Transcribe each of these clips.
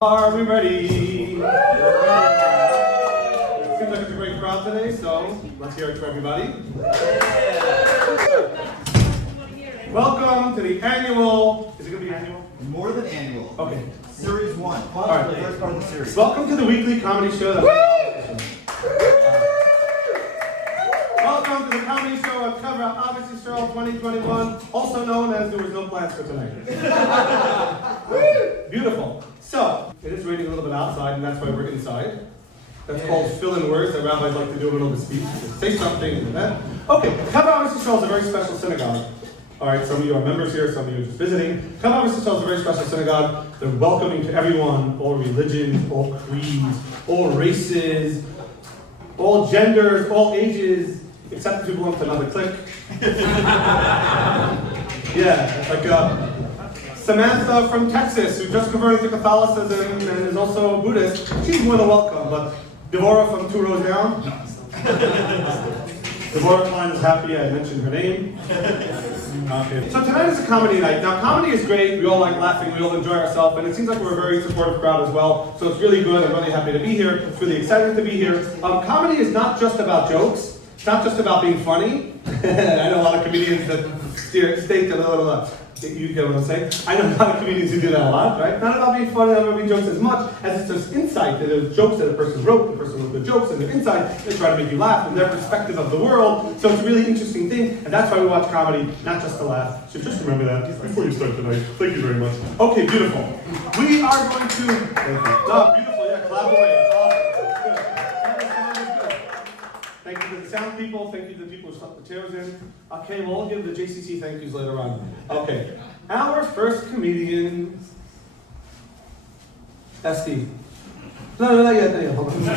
Are we ready? Seems like it's a great crowd today, so let's hear it to everybody. Welcome to the annual, is it going to be annual? More than annual. Okay. Series 1. All right. The first part of the series. Welcome to the weekly comedy show. Welcome to the comedy show of Chevreh Ahavas Yisroel 2021, also known as There Was No Plans for Tonight. Beautiful. So, it is raining a little bit outside, and that's why we're inside. That's called fill-in words that rabbis like to do a little bit of speech. Say something and that. Okay, Chevreh Ahavas Yisroel is a very special synagogue. All right, some of you are members here, some of you are just visiting. Chevreh Ahavas Yisroel is a very special synagogue. They're welcoming to everyone, all religions, all creeds, all races, all genders, all ages, except if you belong to another clique. Yeah, like Samantha from Texas, who just converted to Catholicism and is also a Buddhist. She's more than welcome, but Devorah from 2 rows down. Devorah Klein is happy I mentioned her name. Okay. So tonight is a comedy night. Now comedy is great, we all like laughing, we all enjoy ourselves, and it seems like we're a very supportive crowd as well, so it's really good, I'm really happy to be here, it's really exciting to be here. Comedy is not just about jokes, it's not just about being funny. I know a lot of comedians that state that you get what I'm saying? I know a lot of comedians who do that a lot, right? Not about being funny, not about being jokes as much as it's just insight. There's jokes that a person wrote, the person wrote the jokes, and their insight, they try to make you laugh from their perspective of the world. So it's a really interesting thing, and that's why we watch comedy, not just to laugh. So just remember that before you start tonight. Thank you very much. Okay, beautiful. We are going to... Oh, beautiful, yeah, clap away. It's awesome. Good. Thank you to the sound people, thank you to the people who stuck the chairs in. Okay, we'll all give the JCC thank yous later on. Okay, our first comedian, SD. No, not yet, hold on.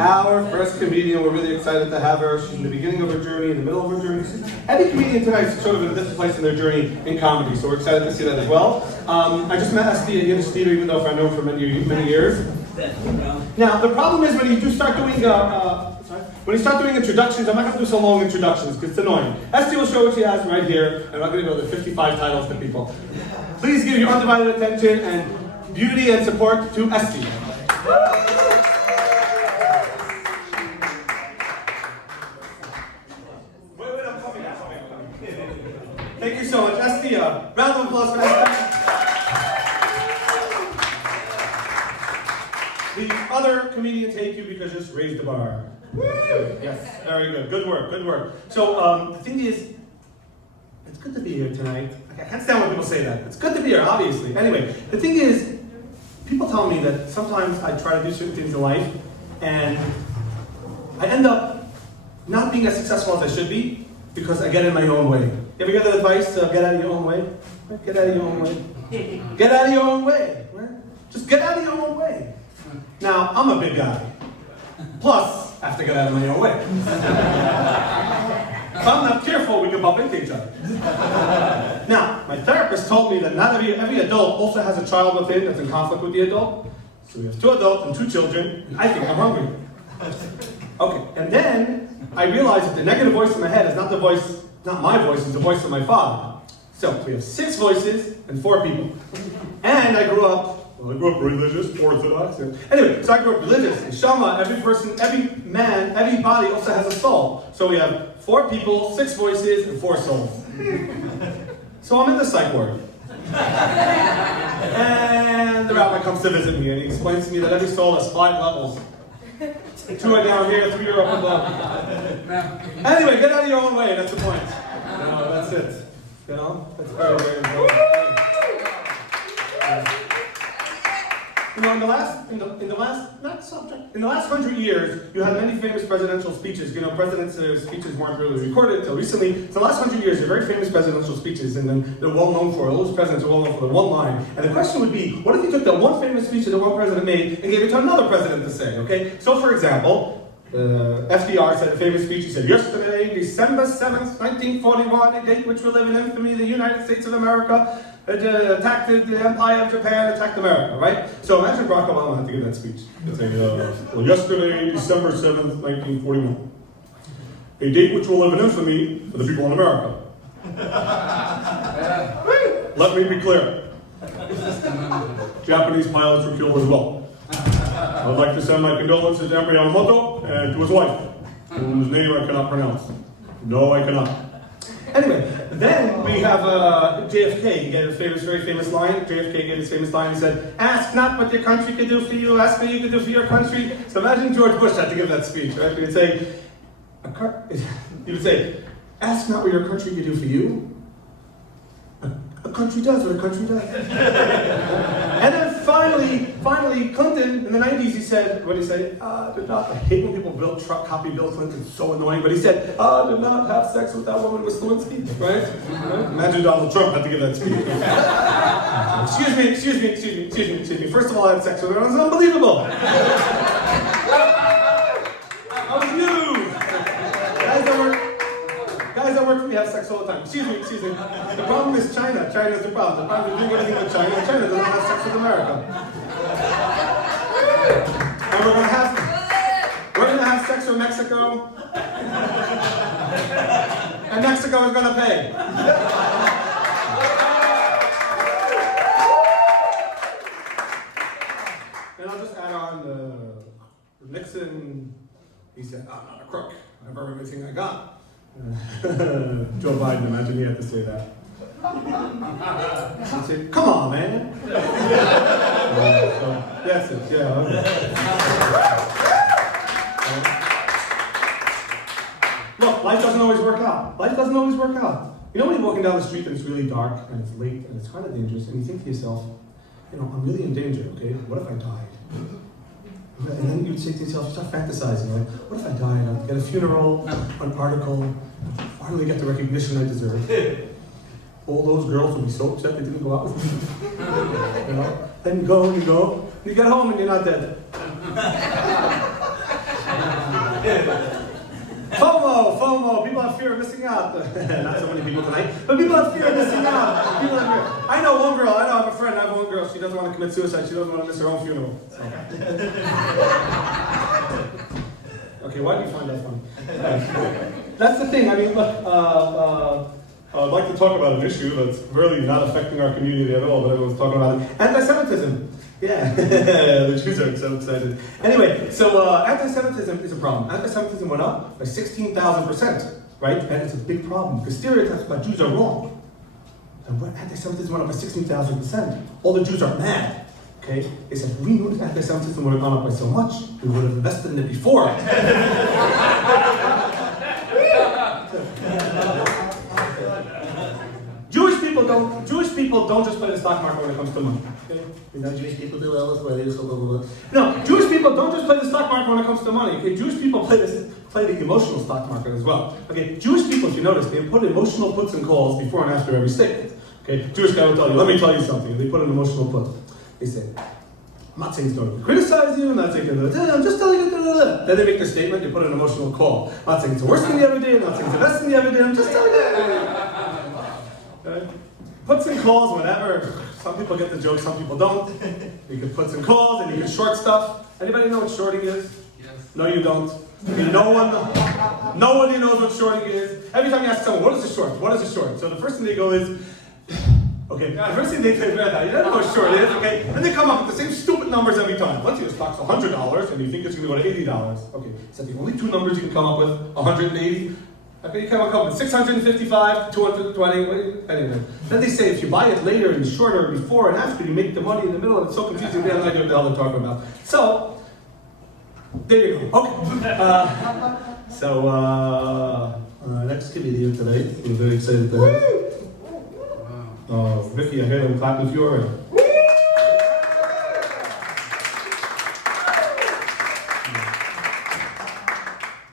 Our first comedian, we're really excited to have her. She's in the beginning of her journey, in the middle of her journey. Every comedian tonight is sort of in a different place in their journey in comedy, so we're excited to see that as well. I just met SD at Yiddish Theater, even though I've known her for many years. Now, the problem is when you do start doing introductions, I'm not going to do so long introductions because it's annoying. Esty will show what she has right here, and I'm not going to go to 55 titles to people. Please give your undivided attention and beauty and support to Esty. Wait, I'm coming. Thank you so much, Esty. Round of applause for Esty. The other comedians hate you because you just raised the bar. Yes, very good. Good work, good work. So the thing is, it's good to be here tonight. I can't stand when people say that. It's good to be here, obviously. Anyway, the thing is, people tell me that sometimes I try to do certain things in life, and I end up not being as successful as I should be because I get in my own way. You ever get that advice to get out of your own way? Get out of your own way. Get out of your own way. Just get out of your own way. Now, I'm a big guy. Plus, I have to get out of my own way. If I'm not careful, we can bump into each other. Now, my therapist told me that not every adult also has a child within that's in conflict with the adult. So we have 2 adults and 2 children, and I think I'm hungry. Okay, and then I realized that the negative voice in my head is not my voice, it's the voice of my father. So we have 6 voices and 4 people. And I grew up religious, orthodox. Anyway, so I grew up religious. And Shama, every person, every man, every body also has a soul. So we have 4 people, 6 voices, and 4 souls. So I'm in the psych ward. And the rabbi comes to visit me, and he explains to me that every soul has 5 levels. 2 are down here, 3 are up above. Anyway, get out of your own way, that's the point. No, that's it. You know? That's very, very important. You know, in the last 100 years, you had many famous presidential speeches. You know, presidents' speeches weren't really recorded until recently. So the last 100 years, they're very famous presidential speeches, and then they're well known for. All those presidents are well known for the one line. And the question would be, what if you took that one famous speech that one president made and gave it to another president to say? Okay. So, for example, FDR said a famous speech. He said, "Yesterday, December 7th, 1941, a date which will live in infamy, the United States of America attacked the Empire of Japan, attacked America," right? So imagine Barack Obama had to give that speech. He'd say, yesterday, December 7th, 1941, a date which will live in infamy for the people in America. Let me be clear. Japanese pilots were killed as well. I would like to send my condolences to Emperor Yamamoto and to his wife, whose name I cannot pronounce. No, I cannot. Anyway, then we have JFK. He gave a very famous line. JFK gave his famous line. He said, "Ask not what your country could do for you, ask what you could do for your country." So imagine George Bush had to give that speech, right? He would say, "Ask not what your country could do for you. A country does what a country does." And then finally, Clinton, in the 90s, he said, what did he say? I hate when people copy Bill Clinton, it's so annoying, but he said, did not have sex with that woman with Lewinsky, right? Imagine Donald Trump had to give that speech. Excuse me. First of all, I had sex with her, it was unbelievable. How was you? Guys that work for me have sex all the time. Excuse me. The problem is China. China's the problem. The problem is doing everything with China, and China does not have sex with America. And we're gonna have sex with Mexico. And Mexico is gonna pay. And I'll just add on Nixon. He said, "I'm not a crook. I have everything I got." Joe Biden, imagine he had to say that. He'd say, "Come on, man." So that's it, yeah. Okay. Look, life doesn't always work out. You know when you're walking down the street and it's really dark and it's late and it's kind of dangerous and you think to yourself, I'm really in danger, okay? What if I died? And then you'd say to yourself, you start fantasizing, like, what if I died? I'd get a funeral, an article, finally get the recognition I deserve. All those girls would be so upset they didn't go out with me. Then you go, and you get home and you're not dead. FOMO, people have fear of missing out. Not so many people tonight, but people have fear of missing out. I know one girl, I have a friend, she doesn't want to commit suicide, she doesn't want to miss her own funeral. So. Okay, why do you find that funny? That's the thing, look, I'd like to talk about an issue that's really not affecting our community at all, but everyone's talking about it. Anti-Semitism. Yeah, the Jews are so excited. Anyway, so anti-Semitism is a problem. Anti-Semitism went up by 16,000%, right? And it's a big problem because stereotypes about Jews are wrong. And when anti-Semitism went up by 16,000%, all the Jews are mad. Okay? They said, we knew that anti-Semitism would have gone up by so much, we would have invested in it before. Jewish people don't just play the stock market when it comes to money. Okay? Jewish people do all this, blah, blah, blah. No, Jewish people don't just play the stock market when it comes to money. Okay? Jewish people play the emotional stock market as well. Okay? Jewish people, if you notice, they put emotional puts and calls before and after every statement. Okay? Jewish guy will tell you, let me tell you something. And they put an emotional put. They say, I'm not saying it's going to criticize you, I'm not saying I'm just telling you, Then they make the statement, they put an emotional call. I'm not saying it's the worst thing you ever did, I'm not saying it's the best thing you ever did, I'm just telling you. Okay? Puts and calls, whatever. Some people get the joke, some people don't. You can puts and calls and you can short stuff. Anybody know what shorting is? Yes. No, you don't. Nobody knows what shorting is. Every time you ask someone, what is a short? What is a short? So the first thing they go is, okay, the first thing they say, you don't know what short is, okay? And they come up with the same stupid numbers every time. Let's say the stock's $100 and you think it's going to go to $80. Okay, so the only two numbers you can come up with, 180. Okay, you come up with 655, 220, anyway. Then they say if you buy it later and shorter before and after, you make the money in the middle, and it's so confusing, they have no idea what the hell they're talking about. So, there you go. Okay. Next comedian today, we're very excited to have. Oh, Ricky, I heard them clapping for you already.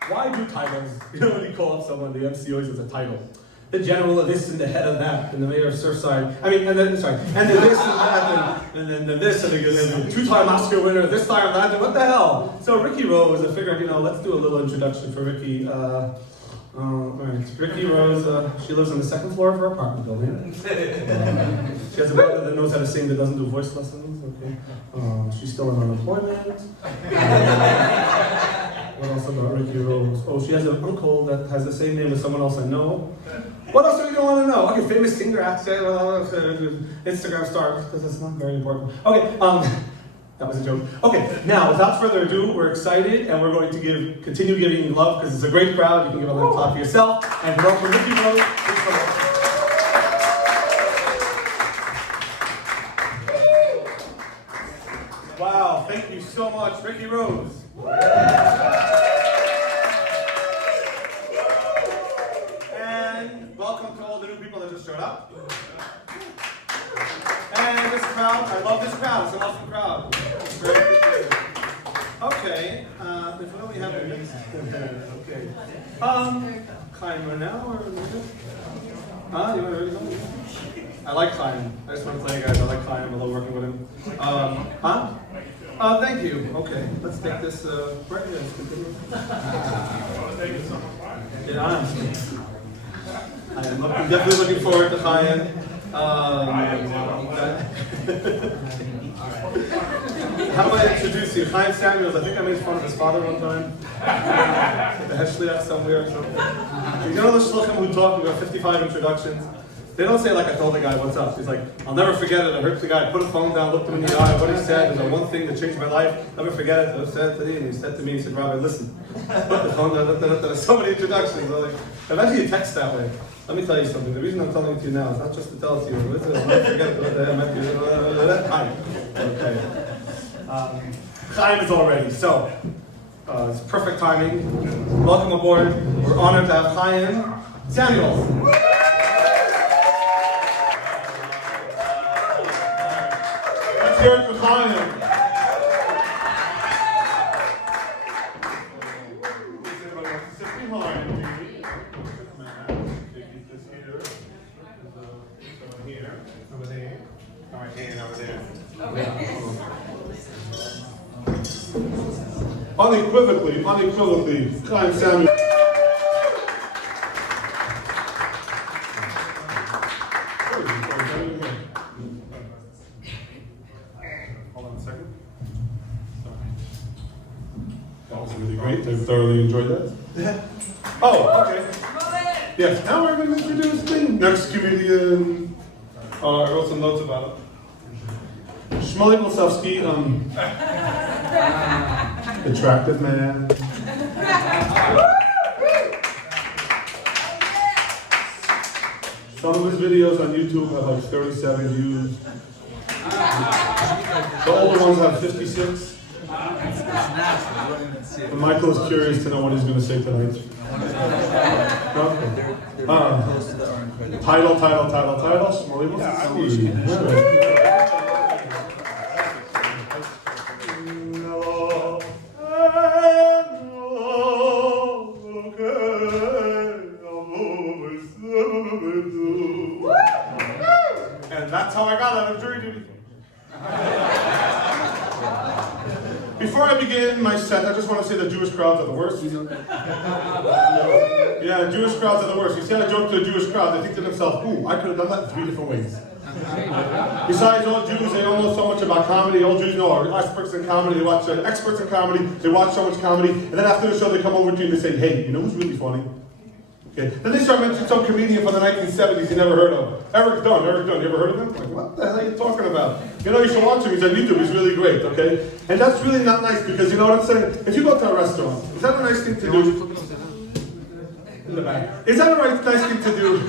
Why do titles? You know when you call up someone, the MC always has a title. The general of this and the head of that, and the mayor of Surfside. And then this and that, and then this, and the two-time Oscar winner, this time that, what the hell? So Ricky Rose, I figured, let's do a little introduction for Ricky. Right. Ricky Rose, she lives on the second floor of her apartment building. She has a brother that knows how to sing that doesn't do voice lessons. Okay. She's still on unemployment. What else about Ricky Rose? Oh, she has an uncle that has the same name as someone else I know. What else do we know even want to know. Okay, famous singer, actor, Instagram star. That's not very important. Okay, that was a joke. Okay, now without further ado, we're excited and we're going to continue giving you love because it's a great crowd. You can give a little clap for yourself. And welcome Ricky Rose. Wow, thank you so much, Ricky Rose. And welcome to all the new people that just showed up. And this crowd, I love this crowd, it's an awesome crowd. Okay, if we only have a minute. Okay. Chaim right now or later? Huh? You want to ready something? I like Chaim. I just want to tell you guys, I like Chaim, I love working with him. Thank you. Okay, let's take this right here. Let's continue. Get on. I'm definitely looking forward to Chaim. How do I introduce you? Chaim Samuels. I think I made fun of his father one time. The Heshliach somewhere or something. You know the shluchim who talk about 55 introductions? They don't say like I told the guy what's up. He's like, I'll never forget it. I heard the guy, put the phone down, looked him in the eye. What he said was the one thing that changed my life. Never forget it. I said to him, and he said to me, he said, Rabbi, listen. Put the phone down. There's so many introductions. I'm like, eventually you text that way. Let me tell you something. The reason I'm telling it to you now is not just to tell it to you. I'll never forget it. Chaim. Okay. Chaim is all ready. So, it's perfect timing. Welcome aboard. We're honored to have Chaim Samuels. Let's hear it for Chaim. Unequivocally, Chaim Samuel. Hold on a second. Sorry. That was really great. I thoroughly enjoyed that. Oh, okay. Yes, now we're going to introduce the next comedian. I wrote some notes about it. Shmuley Bolsovsky, attractive man. Some of his videos on YouTube have like 37 views. The older ones have 56. And Michael is curious to know what he's going to say tonight. Okay. Title, Shmuley Bolsovsky. And that's how I got out of jury duty. Before I begin my set, I just want to say the Jewish crowds are the worst. Yeah, Jewish crowds are the worst. You say a joke to a Jewish crowd, they think to themselves, ooh, I could have done that in 3 different ways. Besides, all Jews, they don't know so much about comedy. All Jews know are experts in comedy. They watch experts in comedy. They watch so much comedy. And then after the show, they come over to you and they say, hey, you know who's really funny? Okay. Then they start mentioning some comedian from the 1970s you never heard of. Eric Dunn. You ever heard of him? Like, what the hell are you talking about? You know, you should watch him. He's on YouTube. He's really great, okay? And that's really not nice because you know what I'm saying? If you go to a restaurant, is that a nice thing to do? In the back. Is that a nice thing to do?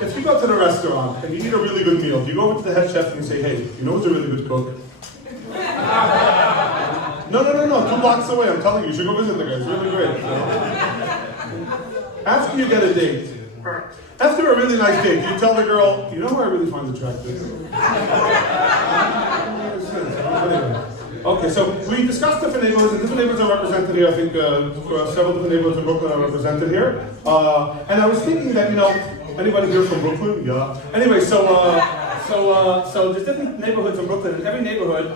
If you go to the restaurant and you eat a really good meal, you go over to the head chef and you say, hey, you know who's a really good cook? No, 2 blocks away. I'm telling you, you should go visit the guy. It's really great. You know? After you get a date, after a really nice date, you tell the girl, you know who I really find attractive? Okay, so we discussed different neighborhoods, and different neighborhoods are represented here. I think several different neighborhoods in Brooklyn are represented here. And I was thinking that, you know, anybody here from Brooklyn? Yeah. Anyway, so there's different neighborhoods in Brooklyn, and every neighborhood,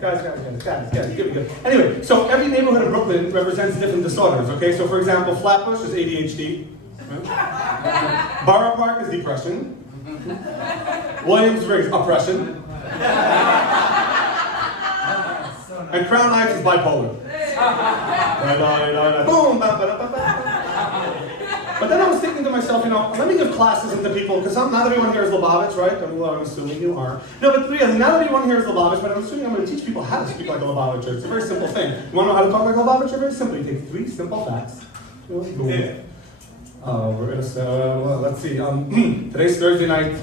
guys, give me good. Anyway, so every neighborhood in Brooklyn represents different disorders, okay? So for example, Flatbush is ADHD. Right? Borough Park is depression. Williamsburg is oppression. And Crown Heights is bipolar. Boom! But then I was thinking to myself, let me give classes into people, because not everyone here is Lubavitch, right? I'm assuming you are. No, but really, not everyone here is Lubavitch, but I'm assuming I'm going to teach people how to speak like a Lubavitcher. It's a very simple thing. You want to know how to talk like a Lubavitcher? Very simple. You take 3 simple facts. Boom. We're going to say, let's see. Today's Thursday night.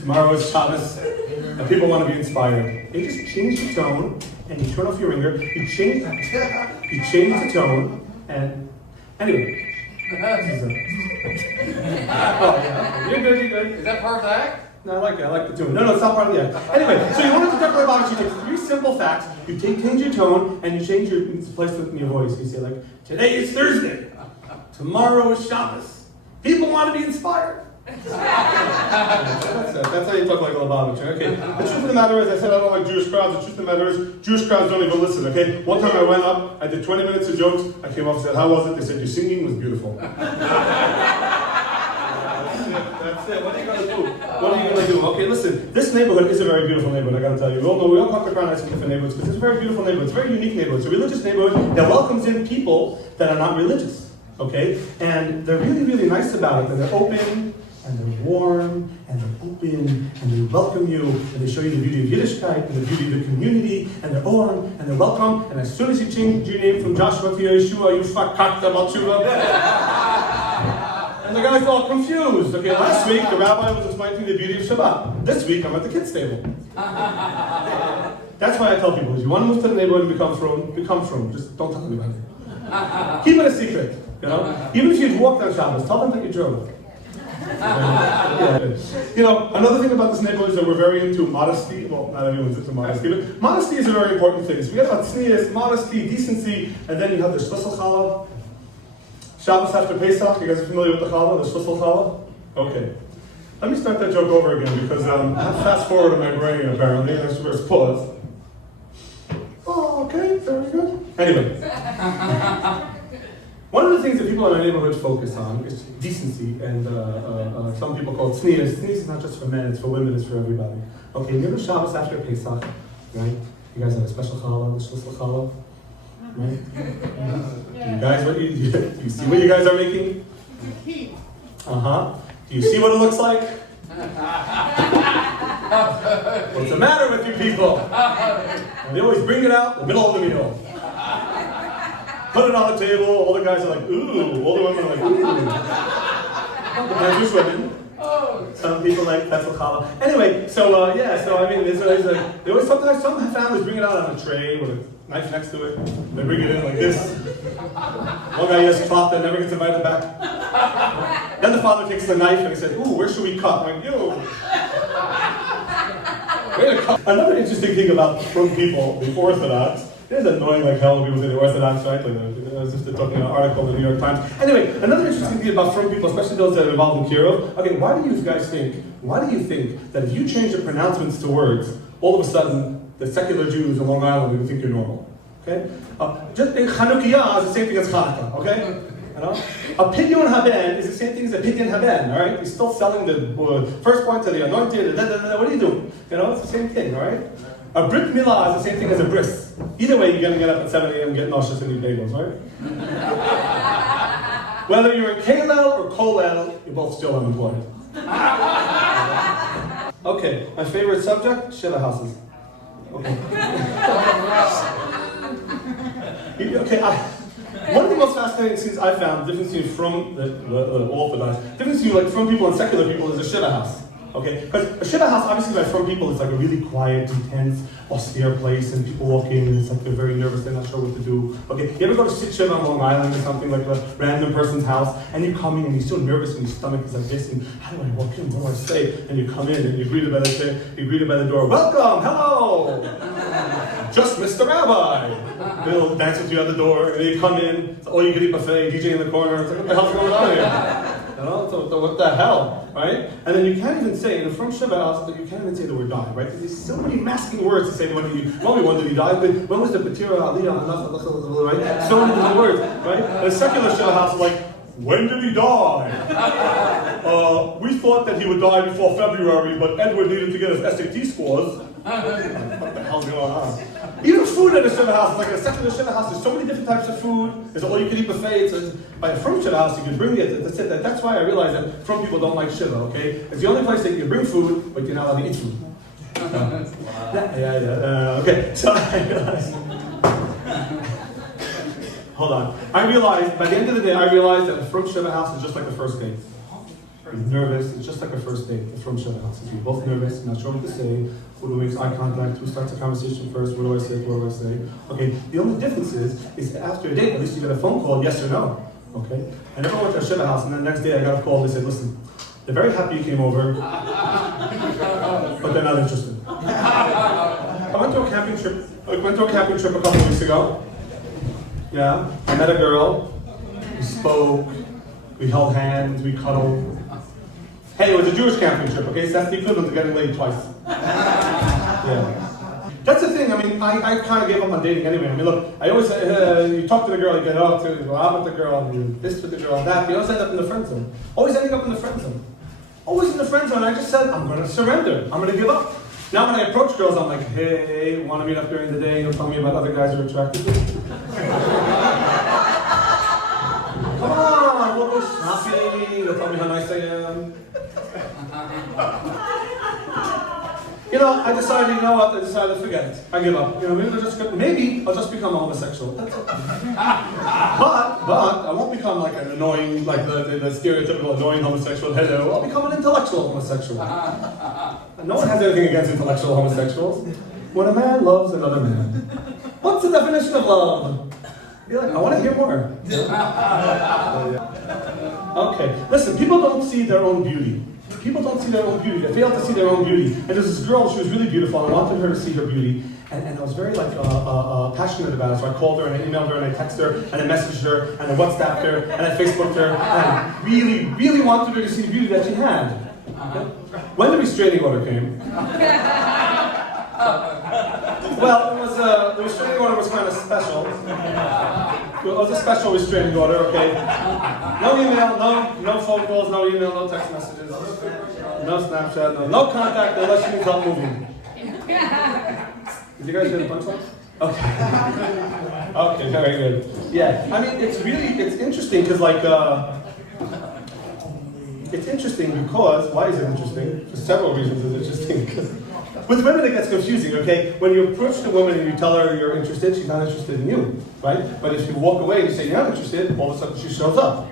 Tomorrow is Shabbos. And people want to be inspired. You just change the tone, and you turn off your ringer. You change the tone, and anyway. Oh, yeah. You're good. Is that part of the act? No, I like it. I like the tune. No, it's not part of the act. Anyway, so you want to talk about it. You take 3 simple facts. You change your tone, and you change your place in your voice. You say like, today is Thursday. Tomorrow is Shabbos. People want to be inspired. That's how you talk like a Lubavitcher. Okay. The truth of the matter is, I said I don't like Jewish crowds. The truth of the matter is, Jewish crowds don't even listen. Okay. One time I went up, I did 20 minutes of jokes. I came up and said, "How was it?" They said, "Your singing was beautiful." That's it. What are you gonna do? Okay, listen. This neighborhood is a very beautiful neighborhood. I gotta tell you. We all come to Crown Heights from different neighborhoods, but it's a very beautiful neighborhood. It's a very unique neighborhood. It's a religious neighborhood that welcomes in people that are not religious. Okay, and they're really, really nice about it. And they're open. And they're warm, and they're open, and they welcome you, and they show you the beauty of Yiddishkeit, and the beauty of the community, and they're on, and they're welcome, and as soon as you change your name from Joshua to Yeshua, you fakakta matshuva. And the guy's all confused. Okay, last week the rabbi was explaining the beauty of Shabbat. This week I'm at the kids' table. That's why I tell people, if you want to move to the neighborhood and become from. Just don't tell anybody. Keep it a secret, Even if you walked on Shabbos, tell them that you drove. Another thing about this neighborhood is that we're very into modesty. Well, not everyone's into modesty, but modesty is a very important thing. So we have tznius, modesty, decency, and then you have the shlisel challah. Shabbos after Pesach, you guys are familiar with the challah, the shlisel challah? Okay. Let me start that joke over again because I have fast forward in my brain apparently. That's where it's pause. Oh, okay, very good. Anyway. One of the things that people in our neighborhood focus on is decency, and some people call it tznius. Tznius is not just for men, it's for women, it's for everybody. Okay, you know Shabbos after Pesach, right? You guys have a special challah, the shlisel challah, right? You guys, do you see what you guys are making? Uh-huh. Do you see what it looks like? What's the matter with you people? And they always bring it out in the middle of the meal. Put it on the table, all the guys are like, ooh. All the women are like, ooh. Not just women. Some people like, that's what challah. Anyway, there's always they always, sometimes some families bring it out on a tray with a knife next to it. They bring it in like this. One guy has cloth that never gets invited back. Then the father takes the knife and he says, ooh, where should we cut? I'm like, yo. Another interesting thing about from people, the Orthodox, it is annoying like hell when people say the Orthodox, right? Like, I was just talking about an article in the New York Times. Anyway, another interesting thing about from people, especially those that are involved in Kirov. Okay, why do you think that if you change the pronouncements to words, all of a sudden the secular Jews on Long Island will think you're normal? Okay? Just Chanukiah is the same thing as Chanukah, okay? A pidyon haben is the same thing as a pidyon haben, all right? You're still selling the first point to the anointed, what are you doing? It's the same thing, all right? A brit milah is the same thing as a bris. Either way, you're going to get up at 7 a.m. and get nauseous and eat bagels, right? Whether you're in Kalel or Kolel, you're both still unemployed. Okay, my favorite subject, Chevreh houses. Okay. One of the most fascinating things I found, the difference between from the Orthodox, the difference between like from people and secular people is a Chevreh house. Okay, because a Chevreh house, obviously, by from people, it's like a really quiet, intense, austere place, and people walk in, and it's like they're very nervous, they're not sure what to do. Okay, you ever go to sit Chevreh on Long Island or something, like a random person's house, and you come in, and you're so nervous, and your stomach is like this, and how do I walk in, what do I say? And you come in, and you're greeted by the door, welcome, hello! Just Mr. Rabbi! They'll dance with you at the door, and you come in, it's all you can eat buffet, DJ in the corner, it's like, what the hell's going on here? So what the hell, right? And then you can't even say, in a from Chevreh house, you can't even say the word die, right? Because there's so many masking words to say when did he die, but when was the Patira Aliyah, right? So many different words, right? And a secular Chevreh house is like, when did he die? We thought that he would die before February, but Edward needed to get his SAT scores. What the hell's going on? Even food at a Chevreh house, like in a section of the Chevreh house, there's so many different types of food. There's an all-you-can-eat buffet. By a from Chevreh house, you can bring it. That's why I realize that from people don't like Chevreh, okay? It's the only place that you can bring food, but you're not allowed to eat food. Okay, so I realized. Hold on. I realized, by the end of the day, I realized that the from Chevreh house is just like the first date. You're nervous, it's just like a first date, the from Chevreh house. If you're both nervous, not sure what to say, who makes eye contact, who starts a conversation first, what do I say, what do I say? Okay, the only difference is after a date, at least you get a phone call, yes or no. Okay? I never went to a Chevreh house, and then the next day I got a call, they said, listen, they're very happy you came over, but they're not interested. I went to a camping trip a couple of weeks ago. Yeah, I met a girl, we spoke, we held hands, we cuddled. Hey, it was a Jewish camping trip, okay? So that's the equivalent of getting laid twice. Yeah. That's the thing, I mean, I kind of gave up on dating anyway. I mean, look, I always say, you talk to the girl, you get out, you go out with the girl, and you this with the girl, and that. You always end up in the friend zone. Always ending up in the friend zone. Always in the friend zone. I just said, I'm going to surrender. I'm going to give up. Now when I approach girls, I'm like, hey, want to meet up during the day? You'll tell me about other guys you're attracted to? Come on, we'll go shopping. You'll tell me how nice I am. You know, I decided, you know what? I decided to forget it. I give up. You know, maybe I'll just become a homosexual. That's it. But I won't become like an annoying, like the stereotypical annoying homosexual. Hello, I'll become an intellectual homosexual. No one has anything against intellectual homosexuals. When a man loves another man, what's the definition of love? You're like, I want to hear more. Okay, listen, people don't see their own beauty. People don't see their own beauty. They fail to see their own beauty. And there's this girl, she was really beautiful, and I wanted her to see her beauty. And I was very passionate about it. So I called her, and I emailed her, and I texted her, and I messaged her, and I WhatsApped her, and I Facebooked her, and I really, really wanted her to see the beauty that she had. When the restraining order came, well, the restraining order was kind of special. It was a special restraining order, okay? No email, no phone calls, no email, no text messages, no Snapchat, no contact unless you need help moving. Did you guys hear the punchline? Okay. Okay, very good. Yeah, I mean, it's interesting because it's interesting because, why is it interesting? For several reasons it's interesting. Because with women it gets confusing, okay? When you approach the woman and you tell her you're interested, she's not interested in you, right? But if you walk away and you say you're not interested, all of a sudden she shows up.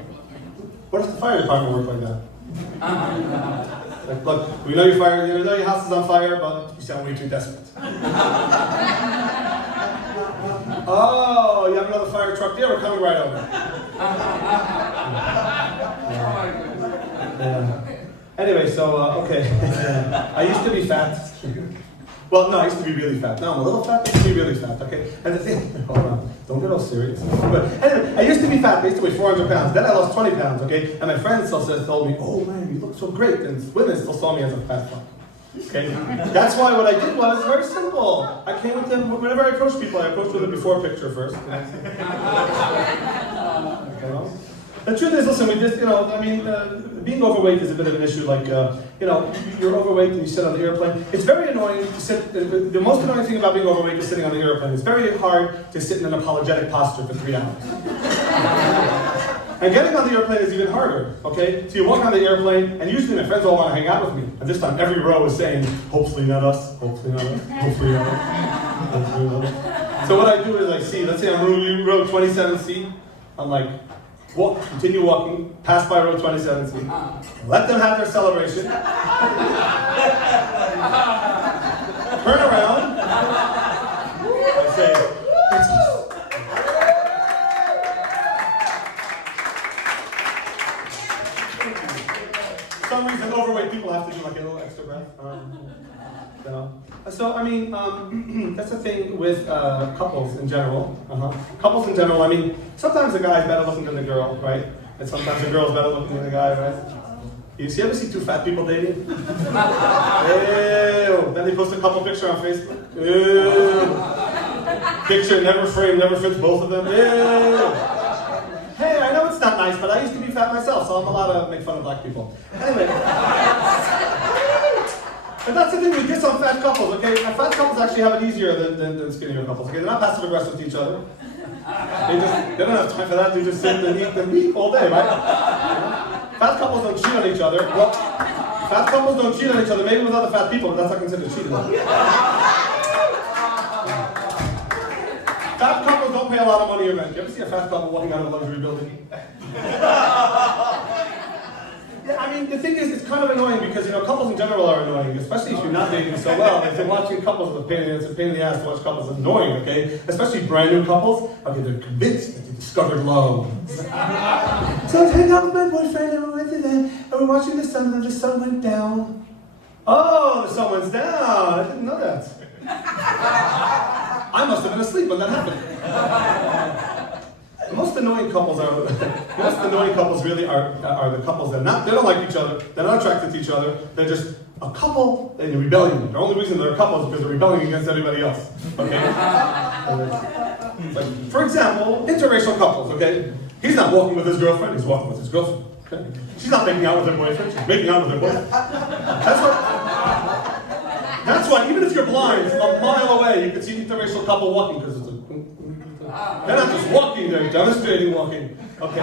What does the fire department work like that? Like, look, we know your house is on fire, but you sound way too desperate. Oh, you have another fire truck there? We're coming right over. Anyway, so, okay. I used to be fat. Well, no, I used to be really fat. Now I'm a little fat, I used to be really fat, okay? And the thing, hold on, don't get all serious. But anyway, I used to be fat, I used to weigh 400 pounds. Then I lost 20 pounds, okay? And my friends still told me, oh man, you look so great. And women still saw me as a fat fuck. Okay? That's why what I did was very simple. I came with them, whenever I approach people, I approach with a before picture first. The truth is, listen, we just, being overweight is a bit of an issue. Like, you're overweight and you sit on the airplane. It's very annoying to sit, the most annoying thing about being overweight is sitting on the airplane. It's very hard to sit in an apologetic posture for 3 hours. And getting on the airplane is even harder, okay? So you walk on the airplane, and usually my friends all want to hang out with me. And this time, every row is saying, hopefully not us, hopefully not us, hopefully not us, hopefully not us. So what I do is let's say I'm row 27C, I'm like, continue walking, pass by row 27C, let them have their celebration, turn around, I say, it's us. For some reason, overweight people have to do like a little extra breath. So, that's the thing with couples in general. Couples in general, sometimes the guy's better looking than the girl, right? And sometimes the girl's better looking than the guy, right? You ever see two fat people dating? Ew. Then they post a couple picture on Facebook. Ew. Picture never framed, never fits both of them. Ew. Hey, I know it's not nice, but I used to be fat myself, so I'm allowed to make fun of black people. Anyway. And that's the thing, we get some fat couples, okay? And fat couples actually have it easier than skinnier couples, okay? They're not passive aggressive to each other. They don't have time for that, they just sit and eat the meat all day, right? Fat couples don't cheat on each other. Well, fat couples don't cheat on each other, maybe with other fat people, but that's not considered cheating. Fat couples don't pay a lot of money in rent. You ever see a fat couple walking out of a luxury building? Yeah, I mean, the thing is, it's kind of annoying because, couples in general are annoying, especially if you're not dating so well. If you're watching couples, it's a pain in the ass to watch couples. It's annoying, okay? Especially brand new couples. Okay, they're convinced that they discovered love. So I was hanging out with my boyfriend and we went to that, and we're watching the sun, and the sun went down. Oh, the sun went down. I didn't know that. I must have been asleep when that happened. The most annoying couples really are the couples that they don't like each other, they're not attracted to each other, they're just a couple in rebellion. The only reason they're a couple is because they're rebelling against everybody else. Okay? Like, for example, interracial couples, okay? He's not walking with his girlfriend, he's walking with his girlfriend. Okay? She's not making out with her boyfriend, she's making out with her boyfriend. That's why, even if you're blind, from a mile away, you can see an interracial couple walking because it's they're not just walking, they're demonstrating walking. Okay?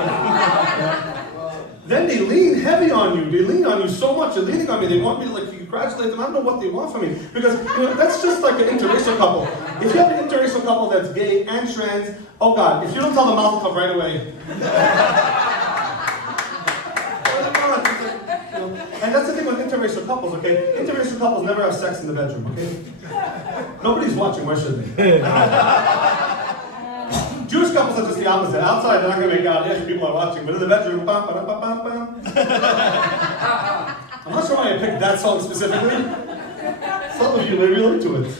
Then they lean heavy on you. They lean on you so much. They're leaning on me. They want me to congratulate them. I don't know what they want from me. Because that's just like an interracial couple. If you have an interracial couple that's gay and trans, oh God, if you don't tell them mazel tov right away. And that's the thing with interracial couples, okay? Interracial couples never have sex in the bedroom, okay? Nobody's watching, why should they? Jewish couples are just the opposite. Outside, they're not going to make out. Yes, people are watching. But in the bedroom, bam, bam, bam, bam, bam. I'm not sure why I picked that song specifically. Some of you may relate to it.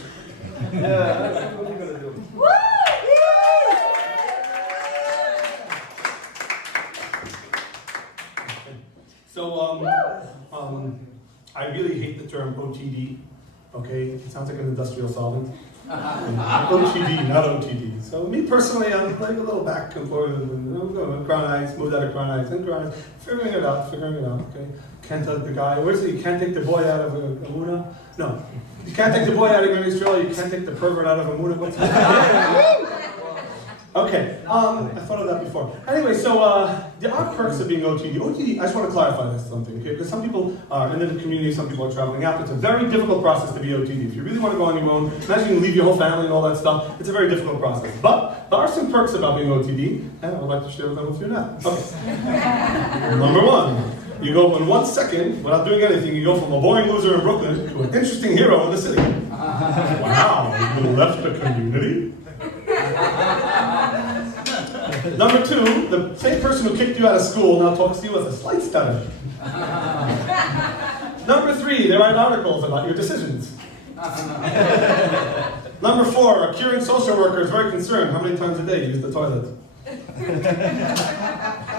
Yeah, what are you going to do? So, I really hate the term OTD. Okay, it sounds like an industrial solvent. OTD, not OTD. So me personally, I'm like a little back and forth, crown eyes, moved out of crown eyes, and crown eyes, figuring it out, okay? Can't take the guy, what is it, you can't take the boy out of Amuna? No. You can't take the boy out of Israel, you can't take the pervert out of Amuna, what's that? Okay, I thought of that before. Anyway, so there are perks of being OTD. OTD, I just want to clarify this something, okay? Because some people are in the community, some people are traveling out. It's a very difficult process to be OTD. If you really want to go on your own, imagine you leave your whole family and all that stuff. It's a very difficult process. But there are some perks about being OTD, and I would like to share them with you now. Okay. Number one, you go in 1 second, without doing anything, you go from a boring loser in Brooklyn to an interesting hero in the city. Wow, you left the community? Number two, the same person who kicked you out of school now talks to you with a slight stutter. Number three, they write articles about your decisions. Number four, a curing social worker is very concerned how many times a day you use the toilet.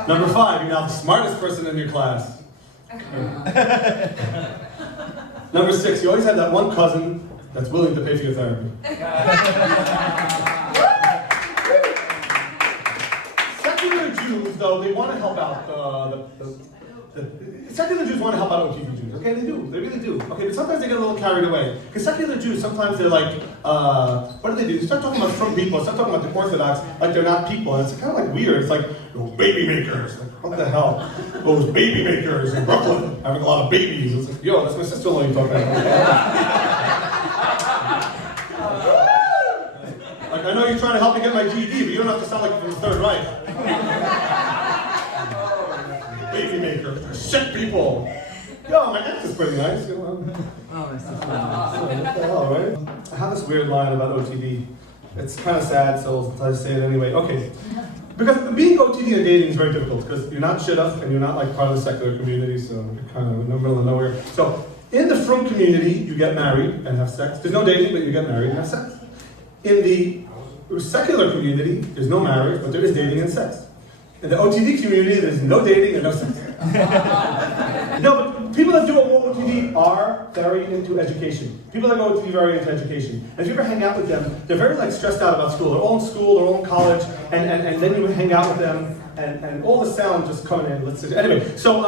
Number five, you're now the smartest person in your class. Number six, you always have that one cousin that's willing to pay for your therapy. Jews, though, they want to help out secular Jews want to help out OTD Jews. Okay, they do. They really do. Okay, but sometimes they get a little carried away. Because secular Jews, sometimes they're like, what do? They start talking about from people, start talking about the Orthodox like they're not people. And it's kind of like weird. It's like, those baby makers. Like, what the hell? Those baby makers in Brooklyn having a lot of babies. It's like, yo, that's my sister-in-law you're talking about. Like, I know you're trying to help me get my GED, but you don't have to sound like you're from the Third Reich. Baby maker, shit people. Yo, my aunt is pretty nice. What the hell, right? I have this weird line about OTD. It's kind of sad, so I'll say it anyway. Okay. Because being OTD and dating is very difficult because you're not shit up and you're not like part of the secular community, so you're kind of in the middle of nowhere. So, in the frum community, you get married and have sex. There's no dating, but you get married and have sex. In the secular community, there's no marriage, but there is dating and sex. In the OTD community, there's no dating and no sex. No, but people People that do OTD are very into education. People that go OTD are very into education. And if you ever hang out with them, they're very like stressed out about school. They're all in school, they're all in college, and then you hang out with them, and all the sound just coming in. Anyway, so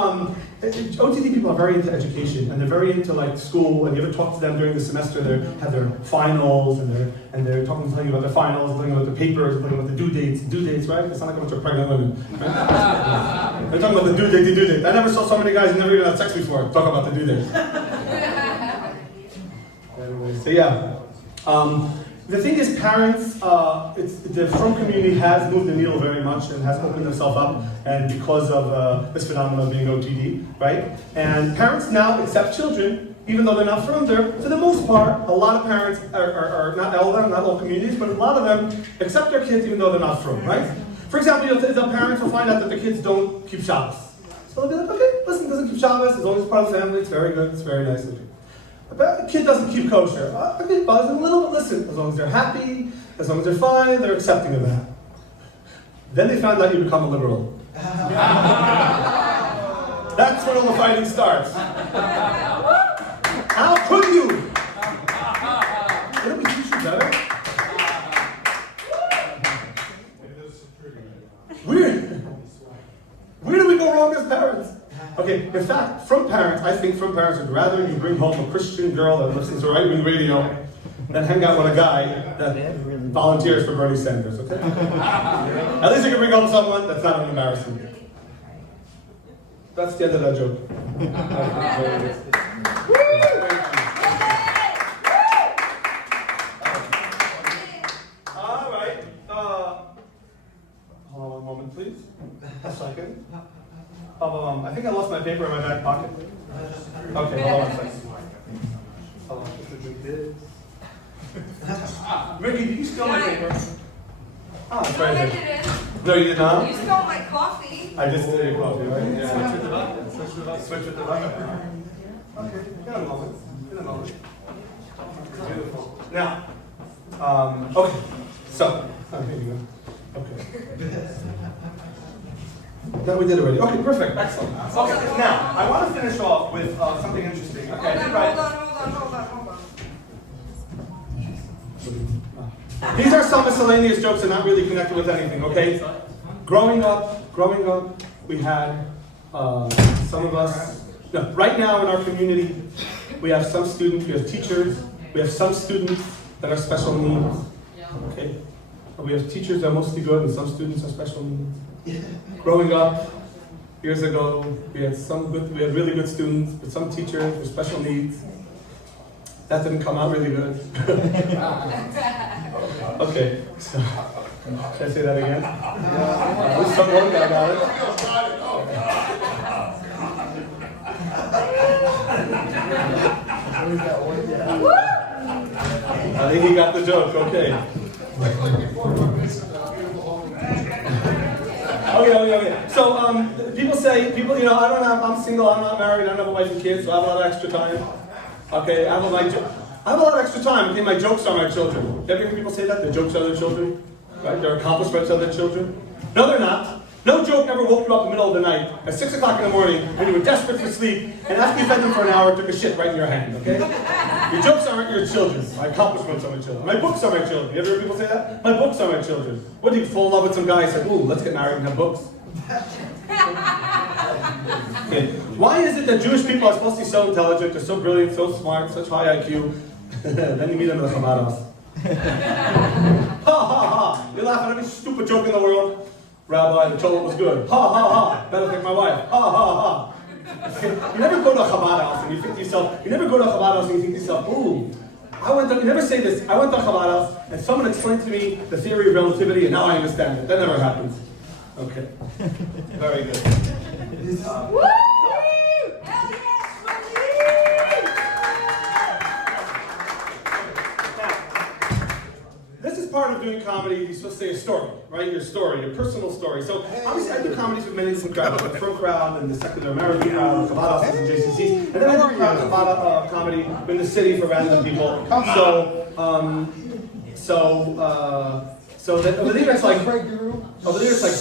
OTD people are very into education, and they're very into like school. And you ever talk to them during the semester? They have their finals, and they're telling you about their finals, telling you about their papers, telling you about the due dates, right? It's not like a bunch of pregnant women. Right? They're talking about the due date. I never saw so many guys who never even had sex before talk about the due date. Anyway, so yeah. The thing is, parents, the frum community has moved the needle very much and has opened themselves up, and because of this phenomenon of being OTD, right? And parents now accept children, even though they're not from there. For the most part, a lot of parents are not all of them, not all communities, but a lot of them accept their kids even though they're not from, right? For example, the parents will find out that the kids don't keep Shabbos. So they'll be like, okay, listen, doesn't keep Shabbos, as long as it's part of the family, it's very good, it's very nice of you. But the kid doesn't keep kosher. Okay, it bothers them a little, but listen, as long as they're happy, as long as they're fine, they're accepting of that. Then they found out you become a liberal. That's when all the fighting starts. How could you? Didn't we teach you better? Where do we go wrong as parents? Okay, in fact, from parents, I think from parents would rather you bring home a Christian girl that listens to right-wing radio than hang out with a guy that volunteers for Bernie Sanders, okay? At least you can bring home someone that's not an embarrassment. That's the end of that joke. All right. Hold on one moment, please. A second. I think I lost my paper in my back pocket. Okay, hold on a second. Hold on, just to drink this. Ricky, did you steal my paper? Oh, it's right here. No, you did not? You stole my coffee. I just stole your coffee, right? Yeah. Switch with the button. Switch with the button. Okay, in a moment. Beautiful. Now, okay, so, here you go. Okay. That we did already. Okay, perfect, excellent. Okay, now, I want to finish off with something interesting. Okay, Hold on. These are some miscellaneous jokes that are not really connected with anything, okay? Growing up, we had some of us, no, right now in our community, we have some students, we have teachers, we have some students that are special needs, okay? We have teachers that are mostly good and some students are special needs. Growing up, years ago, we had really good students, but some teachers with special needs. That didn't come out really good. Okay, so, should I say that again? At least some one guy got it. I think he got the joke, okay. Okay. So, I'm single, I'm not married, I don't have a wife and kids, so I have a lot of extra time. Okay, I have a lot of extra time. Okay, my jokes are my children. You ever hear people say that? The jokes are their children? Right? Their accomplishments are their children? No, they're not. No joke ever woke you up in the middle of the night at 6 o'clock in the morning when you were desperate for sleep, and after you fed them for an hour, took a shit right in your hand, okay? Your jokes aren't your children. My accomplishments are my children. My books are my children. You ever hear people say that? My books are my children. What, do you fall in love with some guy and say, ooh, let's get married and have books? Okay. Why is it that Jewish people are supposed to be so intelligent, they're so brilliant, so smart, such high IQ, then you meet them in the Chamados? Ha ha ha! You laugh at every stupid joke in the world. Rabbi, the told was good. Ha ha ha! Better than my wife. Ha ha ha! Okay. You never go to a Chabad house and you think to yourself, ooh, you never say this, I went to a Chabad house and someone explained to me the theory of relativity and now I understand it. That never happens. Okay. Very good. Woo! Hell This is part of doing comedy. You're supposed to say a story, right? Your story, your personal story. So obviously I do comedies with many different crowds, the Frum crowd and the secular American crowd, the Chabad houses and JCCs, and then I do Chabad comedy in the city for random people. So that over there it's like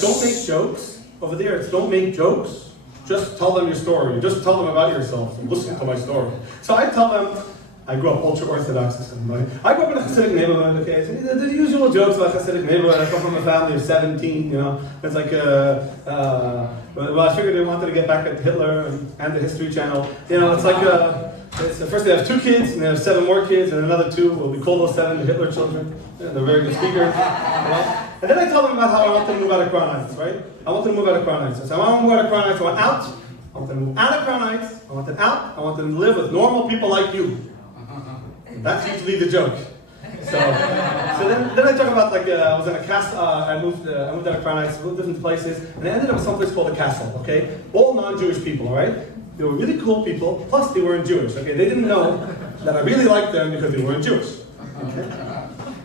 don't make jokes. Over there it's don't make jokes. Just tell them your story. Just tell them about yourself. And listen to my story. So I tell them, I grew up ultra-Orthodox. I grew up in a Hasidic neighborhood, okay? So the usual jokes about Hasidic neighborhood. I come from a family of 17, you know? It's like, well, I figured they wanted to get back at Hitler and the History Channel. You know, it's like, first they have 2 kids, and they have 7 more kids, and another 2, well, we call those 7 the Hitler children. Yeah, they're very good speakers. You know? And then I tell them about how I want them to move out of Crown Heights, right? I want them to move out of Crown Heights. So I want them to move out of Crown Heights. I want out. I want them to move out of Crown Heights. I want them out. I want them to live with normal people like you. That's usually the joke. So then I talk about, like, I was in a castle, I moved out of Crown Heights, moved different places, and I ended up with some place called the Castle, okay? All non-Jewish people, all right? They were really cool people, plus they weren't Jewish, okay? They didn't know that I really liked them because they weren't Jewish, okay?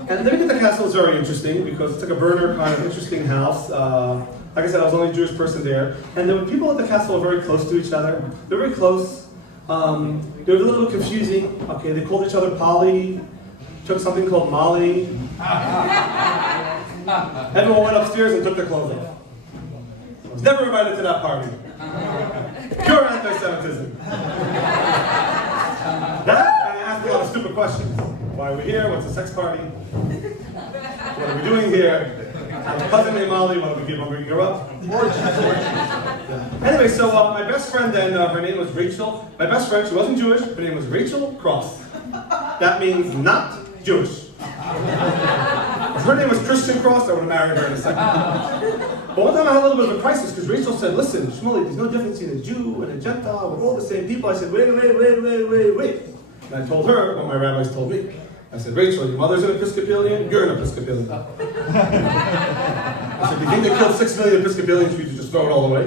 And living at the castle was very interesting because it's like a burner kind of interesting house. Like I said, I was the only Jewish person there. And the people at the castle were very close to each other. They were very close. They were a little bit confusing. Okay, they called each other Polly, took something called Molly. Everyone went upstairs and took their clothes off. I was never invited to that party. Pure anti-Semitism. That, and I asked a lot of stupid questions. Why are we here? What's a sex party? What are we doing here? I have a cousin named Molly. What do we keep on bringing her up? Anyway, so my best friend then, her name was Rachel. My best friend, she wasn't Jewish. Her name was Rachel Cross. That means not Jewish. If her name was Christian Cross, I would have married her in a second. But one time I had a little bit of a crisis because Rachel said, listen, Shmuley, there's no difference between a Jew and a Gentile. We're all the same people. I said, wait. And I told her what my rabbis told me. I said, Rachel, your mother's an Episcopalian, you're an Episcopalian. I said, do you think they killed 6 million Episcopalians for you to just throw it all away?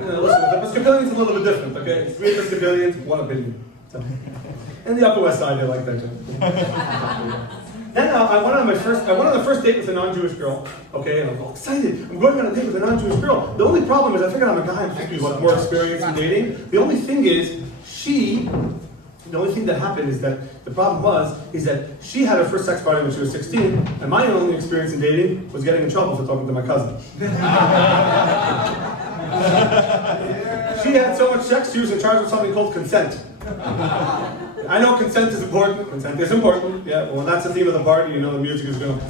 Listen, the Episcopalians are a little bit different, okay? 3 Episcopalians, 1 opinion. So, and the Upper West Side, they like that joke. Then I went on the first date with a non-Jewish girl, okay, and I'm all excited. I'm going on a date with a non-Jewish girl. The only problem is I figured I'm a guy, I'm supposed to be more experienced in dating. The only thing is, the only thing that happened is that the problem is that she had her first sex party when she was 16, and my only experience in dating was getting in trouble for talking to my cousin. She had so much sex, she was in charge of something called consent. I know consent is important. Consent is important. Yeah, well, when that's the theme of the party, you know the music is going.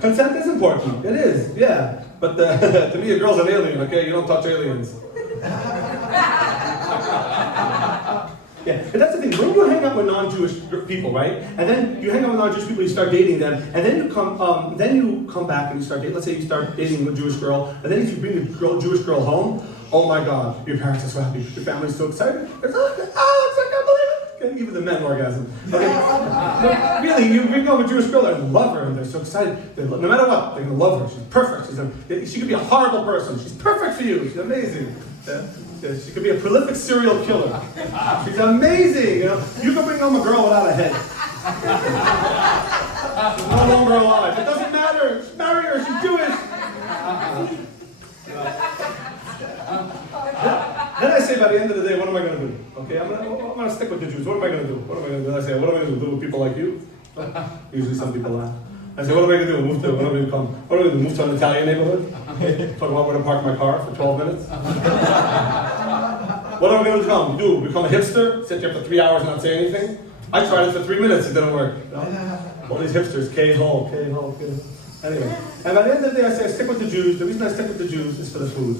Consent is important. It is. Yeah, but to me, a girl's an alien. Okay, you don't touch aliens. Yeah, and that's the thing. When you hang out with non-Jewish people, right? And then you hang out with non-Jewish people, you start dating them, and then you come back and you start dating. Let's say you start dating a Jewish girl, and then if you bring a Jewish girl home, oh my God, your parents are so happy, your family's so excited. It's like, I can't believe it. Okay, even the men orgasm. Okay. Really, you bring home a Jewish girl and love her, and they're so excited. No matter what, they're gonna love her. She's perfect. She could be a horrible person. She's perfect for you. She's amazing. She could be a prolific serial killer. She's amazing. You know, you can bring home a girl without a head. She's no longer alive. It doesn't matter. Just marry her. She's Jewish. Then I say, by the end of the day, what am I going to do? Okay, I'm going to stick with the Jews. What am I going to do? What am I going to do? I say, what am I going to do with people like you? Usually some people laugh. I say, what am I going to do? Move to an Italian neighborhood? Talk about where to park my car for 12 minutes? What am I going to do? Become a hipster? Sit there for 3 hours and not say anything? I tried it for 3 minutes, it didn't work. All these hipsters, K-hole. Anyway, and by the end of the day, I say, I stick with the Jews. The reason I stick with the Jews is for the food.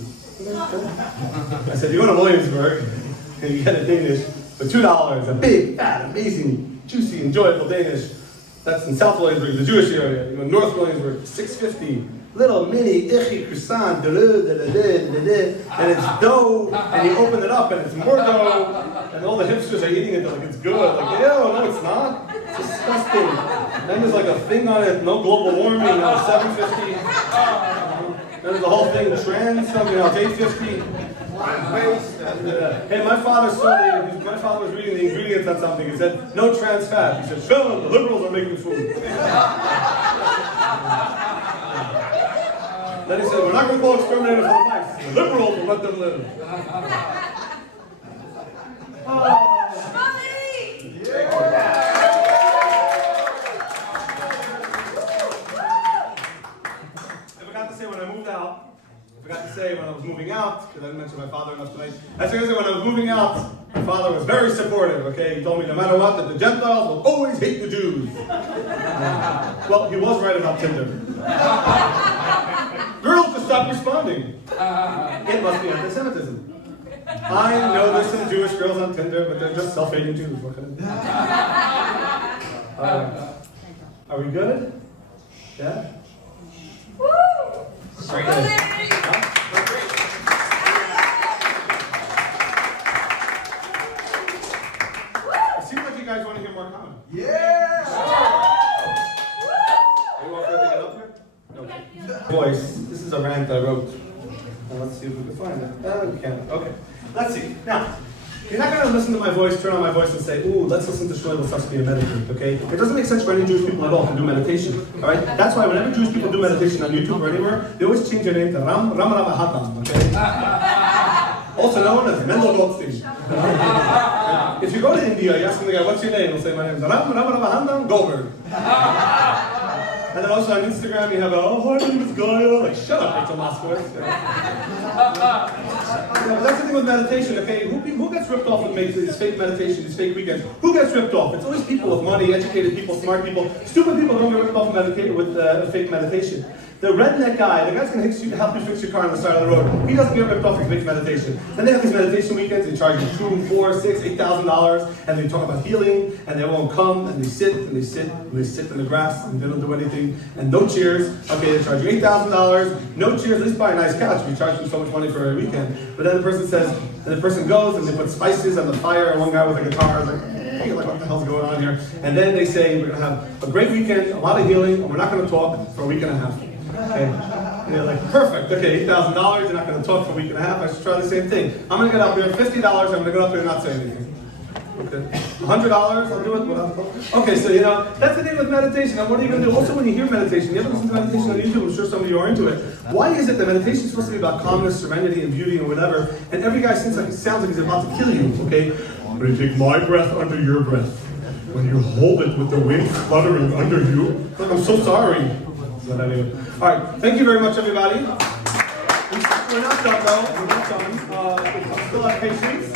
I said, you go to Williamsburg, and you get a Danish for $2, a big, fat, amazing, juicy, enjoyable Danish. That's in South Williamsburg, the Jewish area. You go North Williamsburg, $6.50. Little mini ichi croissant, and it's dough, and you open it up, and it's more dough, and all the hipsters are eating it, they're like, it's good. Like, ew, no, it's not. It's disgusting. Then there's like a thing on it, no global warming, $7.50. Then there's the whole thing, trans something, it's $8.50. Hey, my father was reading the ingredients on something. He said, no trans fat. He said, Sean, the liberals are making food. Then he said, we're not going to go exterminator for the nice. The liberals will let them live. I forgot to say when I moved out, out, because I didn't mention my father enough tonight. As I said, when I was moving out, my father was very supportive, okay? He told me no matter what, that the Gentiles will always hate the Jews. Well, he was right about Tinder. Girls just stopped responding. It must be anti-Semitism. I know there's some Jewish girls on Tinder, but they're just self-hating Jews. What can I do? Are we good? Yeah? Woo! Okay. It seems like you guys want to hear more comedy. Yeah! Are you all ready to get up here? No. Voice. This is a rant I wrote. Let's see if we can find it. We can't. Okay. Let's see. Now, you're not going to listen to my voice, turn on my voice, and say, ooh, let's listen to Shmuel Sasky and meditate, okay? It doesn't make sense for any Jewish people at all to do meditation, all right? That's why whenever Jewish people do meditation on YouTube or anywhere, they always change their name to Ram Hatam, okay? Also known as Mendel Goldstein. If you go to India, you ask the guy, what's your name? He'll say, my name is Ram Hatam Goldberg. And then also on Instagram, you have my name is Gaia. Like, shut up, Rachel Moskowitz. But that's the thing with meditation, okay? Who gets ripped off with these fake meditation, these fake weekends? Who gets ripped off? It's always people with money, educated people, smart people. Stupid people don't get ripped off with fake meditation. The redneck guy, the guy's going to help you fix your car on the side of the road. He doesn't get ripped off with fake meditation. Then they have these meditation weekends. They charge you $2,000, $4,000, $6,000, $8,000, and they talk about healing, and they won't come, and they sit, and they sit, and they sit in the grass, and they don't do anything, and no cheers. Okay, they charge you $8,000, no cheers. At least buy a nice couch. We charge them so much money for a weekend. But then the person says, and the person goes, and they put spices on the fire. And one guy with a guitar is like, hey, like what the hell's going on here? And then they say, we're going to have a great weekend, a lot of healing, and we're not going to talk for a week and a half. Okay. And they're like, perfect, okay, $8,000, you're not going to talk for a week and a half, I should try the same thing. I'm going to get up here, $50, I'm going to get up here and not say anything. Okay. $100, I'll do it. Okay, so that's the thing with meditation. And what are you going to do? Also, when you hear meditation, you ever listen to meditation on YouTube? I'm sure some of you are into it. Why is it that meditation is supposed to be about calmness, serenity, and beauty, and whatever, and every guy sounds like he's about to kill you, okay? When you take my breath under your breath, when you hold it with the wings fluttering under you, I'm so sorry. But anyway. All right, thank you very much, everybody. We're not done, though. We're not done. We still have patience.